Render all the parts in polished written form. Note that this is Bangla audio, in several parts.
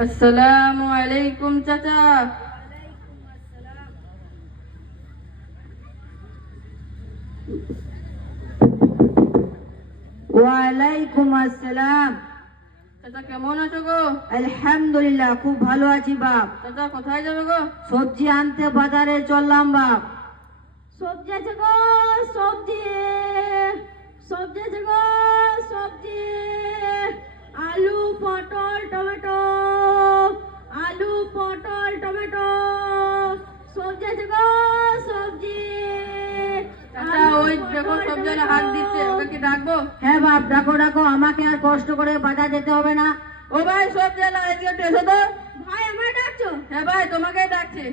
আসসালামু আলাইকুম চাচা। ওয়ালাইকুম আসসালাম। চাচা কেমন আছো গো? আলহামদুলিল্লাহ, খুব ভালো আছি বাপ। চাচা কোথায় যাবে গো? সবজি আনতে বাজারে চললাম বাপ। সবজি আছে গো, সবজি সবজি আছে গো, সবজি আলু পটল টমেটো, আলু পটল টমেটো, সবজি আছে গো, সবজি। চাচা ওই দেখো সবজিওয়ালা হাত দিচ্ছে, ওকে কি ডাকবো? হ্যাঁ বাপ, ডাকো ডাকো, আমাকে আর কষ্ট করে বাজার যেতে হবে না। ও ভাই সবজিওয়ালা এদিকে একটু এসো তো। ভাই আমায় ডাকছো? হ্যাঁ ভাই তোমাকেই ডাকছে।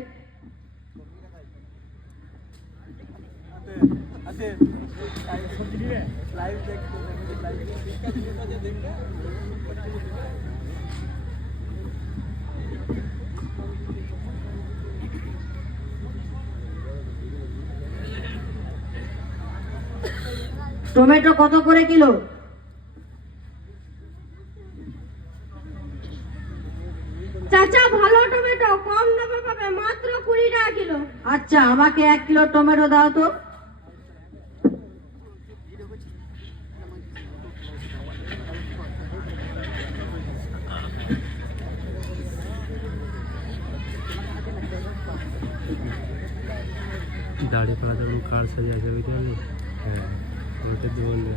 টমেটো কত করে কিলো? চাচা ভালো টমেটো কম দামে পাবে, মাত্র 20 টাকা কিলো। আচ্ছা, আমাকে 1 কিলো টমেটো দাও তো। দাড়ি পাড়া যেমন কার সাজে আছে বুঝতে পারলি? হ্যাঁ, ওটা দেবেন না।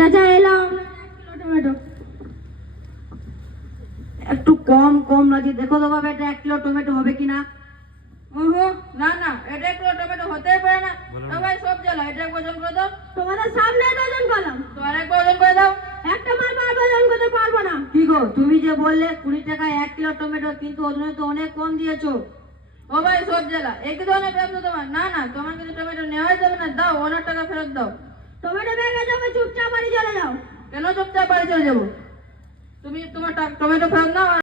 চাচা এলাম 1 কিলো টমেটো। একটু কম কম লাগে, দেখো তো বাবা, এটা 1 কিলো টমেটো হবে কিনা। ওহো না না, এটা একটু টমেটো হতেই পারে না। ও ভাই সবজিওয়ালা এটা এক ওজন করে দাও। তোমাদের সামনে ওজন করলাম, তো আরেক ওজন করে দাও। একটা মাল বারবার ওজন করতে পারবো না। কি গো, তুমি যে বললে 20 টাকায় 1 কিলো টমেটো, কিন্তু ওজনে তো অনেক কম দিয়েছো। ও ভাই সবজিওয়ালা একই ধরনের ব্যবসা তোমার? না না, তোমার কিন্তু টমেটো নেওয়াই যাবে না, দাও ওনার টাকা ফেরত দাও। টমেটো ব্যাগে যাবে, চুপচাপ বাড়ি চলে যাও। কেন চুপচাপ বাড়ি চলে যাবো? তুমি তোমার টমেটো ফেরত নাও।